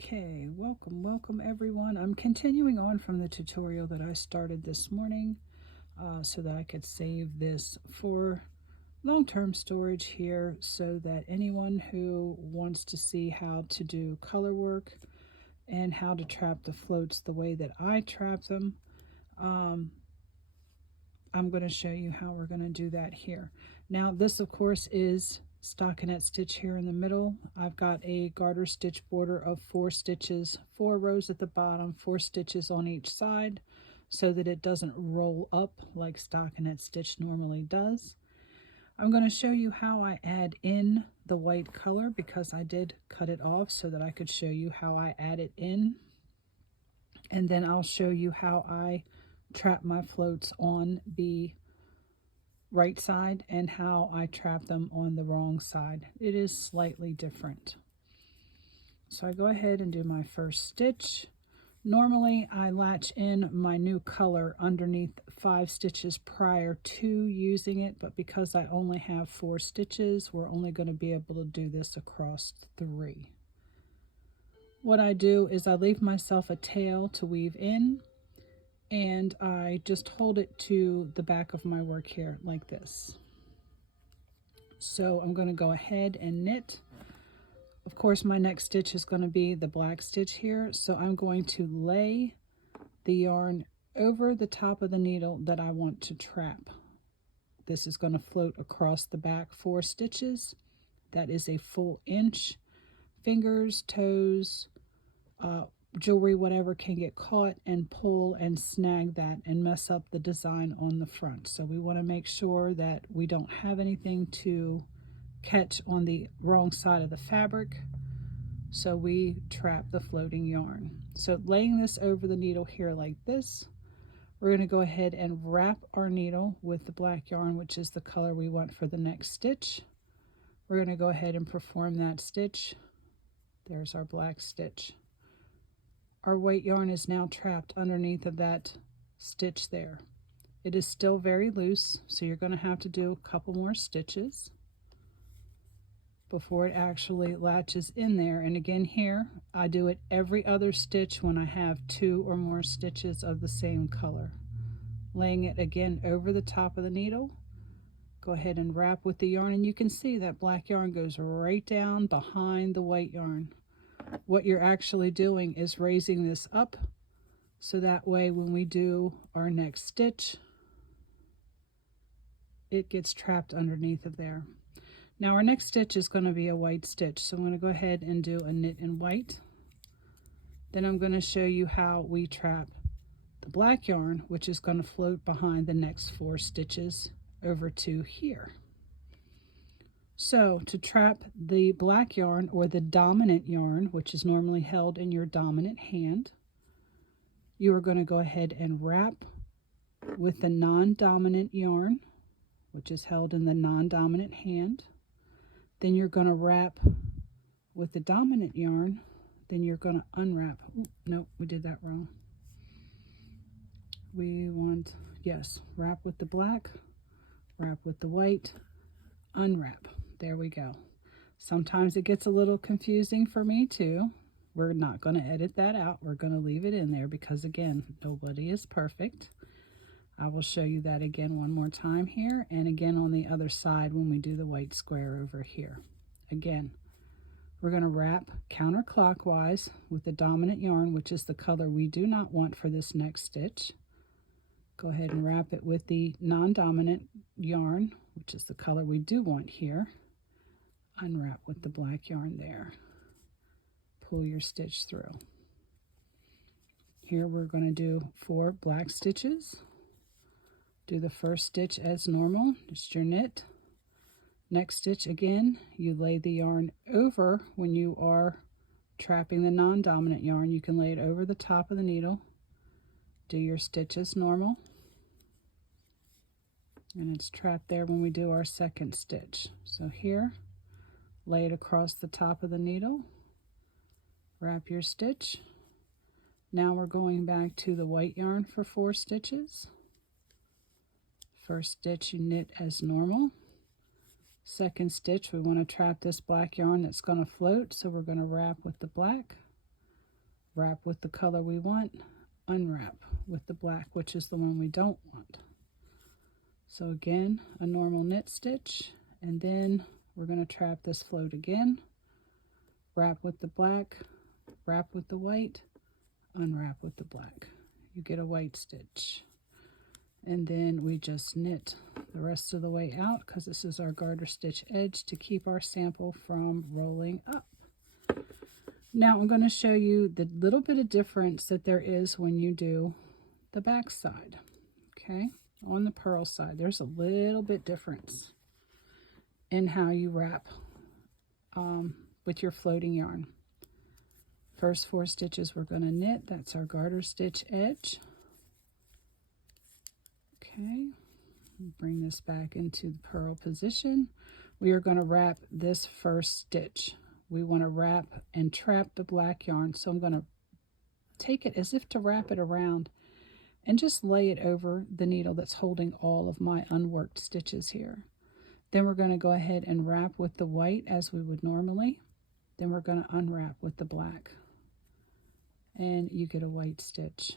Okay, welcome everyone. I'm continuing on from the tutorial that I started this morning so that I could save this for long-term storage here so that anyone who wants to see how to do color work and how to trap the floats the way that I trap them, um, I'm going to show you how we're going to do that here. Now this of course is stockinette stitch here in the middle. I've got a garter stitch border of 4 stitches, 4 rows at the bottom, 4 stitches on each side so that it doesn't roll up like stockinette stitch normally does. I'm going to show you how I add in the white color because I did cut it off so that I could show you how I add it in. And then I'll show you how I trap my floats on the right side and how I trap them on the wrong side. It is slightly different. So I go ahead and do my first stitch. Normally I latch in my new color underneath 5 stitches prior to using it, but because I only have 4 stitches, we're only going to be able to do this across 3. What I do is I leave myself a tail to weave in, and I just hold it to the back of my work here like this. So I'm going to go ahead and knit. Of course, my next stitch is going to be the black stitch here, so I'm going to lay the yarn over the top of the needle that I want to trap. This is going to float across the back 4 stitches. That is a full inch. Fingers, toes, jewelry, whatever can get caught and pull and snag that and mess up the design on the front. So we want to make sure that we don't have anything to catch on the wrong side of the fabric. So we trap the floating yarn. So laying this over the needle here like this, we're going to go ahead and wrap our needle with the black yarn, which is the color we want for the next stitch. We're going to go ahead and perform that stitch. There's our black stitch. Our white yarn is now trapped underneath of that stitch there. It is still very loose, so you're going to have to do a couple more stitches before it actually latches in there. And again here, I do it every other stitch when I have 2 or more stitches of the same color. Laying it again over the top of the needle, go ahead and wrap with the yarn, and you can see that black yarn goes right down behind the white yarn. What you're actually doing is raising this up so that way when we do our next stitch, it gets trapped underneath of there. Now our next stitch is going to be a white stitch, so I'm going to go ahead and do a knit in white. Then I'm going to show you how we trap the black yarn, which is going to float behind the next 4 stitches over to here. So to trap the black yarn, or the dominant yarn, which is normally held in your dominant hand, you are going to go ahead and wrap with the non-dominant yarn, which is held in the non-dominant hand. Then you're going to wrap with the dominant yarn. Then you're going to unwrap. Ooh, no, we did that wrong. We want, yes, wrap with the black, wrap with the white, unwrap. There we go. Sometimes it gets a little confusing for me too. We're not going to edit that out. We're going to leave it in there because, again, nobody is perfect. I will show you that again one more time here, and again on the other side when we do the white square over here. Again, we're going to wrap counterclockwise with the dominant yarn, which is the color we do not want for this next stitch. Go ahead and wrap it with the non-dominant yarn, which is the color we do want here. Unwrap with the black yarn there. Pull your stitch through. Here we're going to do 4 black stitches. Do the first stitch as normal, just your knit. Next stitch, again, you lay the yarn over. When you are trapping the non-dominant yarn, you can lay it over the top of the needle. Do your stitch as normal. And it's trapped there when we do our second stitch. So here, lay it across the top of the needle, wrap your stitch. Now we're going back to the white yarn for 4 stitches. First stitch you knit as normal. Second stitch, we want to trap this black yarn that's going to float, so we're going to wrap with the black, wrap with the color we want, unwrap with the black, which is the one we don't want. So again, a normal knit stitch, and then we're going to trap this float again, wrap with the black, wrap with the white, unwrap with the black. You get a white stitch. And then we just knit the rest of the way out, because this is our garter stitch edge to keep our sample from rolling up. Now I'm going to show you the little bit of difference that there is when you do the back side. Okay, on the purl side, there's a little bit difference in how you wrap with your floating yarn. First 4 stitches we're going to knit. That's our garter stitch edge. Okay, bring this back into the purl position. We are going to wrap this first stitch. We want to wrap and trap the black yarn. So I'm going to take it as if to wrap it around and just lay it over the needle that's holding all of my unworked stitches here. Then we're going to go ahead and wrap with the white as we would normally. Then we're going to unwrap with the black. And you get a white stitch.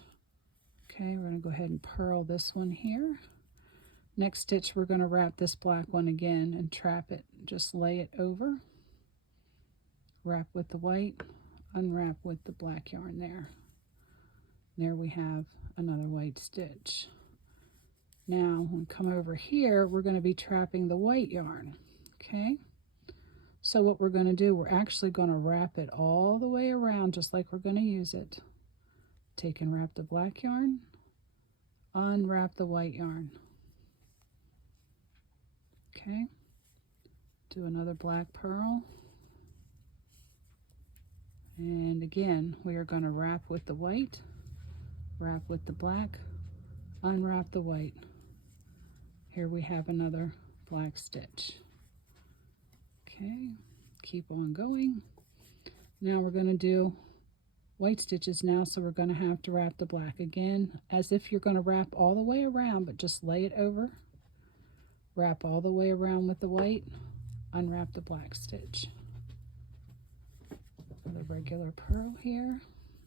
Okay, we're going to go ahead and purl this one here. Next stitch, we're going to wrap this black one again and trap it. Just lay it over. Wrap with the white, unwrap with the black yarn there. There we have another white stitch. Now, when we come over here, we're going to be trapping the white yarn. Okay, so what we're going to do, we're actually going to wrap it all the way around just like we're going to use it. Take and wrap the black yarn, unwrap the white yarn. Okay, do another black purl. And again, we are going to wrap with the white, wrap with the black, unwrap the white. Here we have another black stitch. Okay, keep on going. Now we're going to do white stitches now, so we're going to have to wrap the black again, as if you're going to wrap all the way around, but just lay it over. Wrap all the way around with the white, unwrap the black stitch. The regular purl here.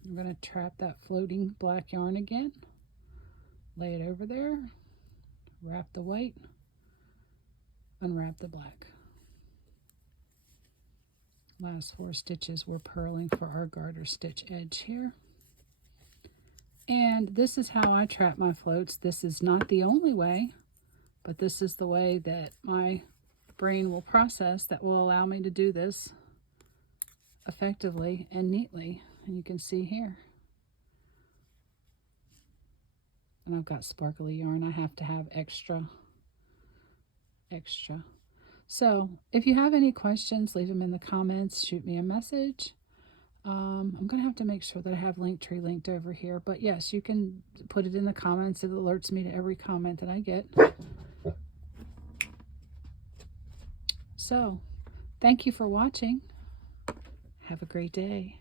I'm going to trap that floating black yarn again, lay it over there, wrap the white, unwrap the black. Last 4 stitches we're purling for our garter stitch edge here. And this is how I trap my floats. This is not the only way, but this is the way that my brain will process that will allow me to do this effectively and neatly. And you can see here. And I've got sparkly yarn. I have to have extra. So if you have any questions, leave them in the comments, shoot me a message. I'm going to have to make sure that I have Linktree linked over here. But yes, you can put it in the comments. It alerts me to every comment that I get. So thank you for watching. Have a great day.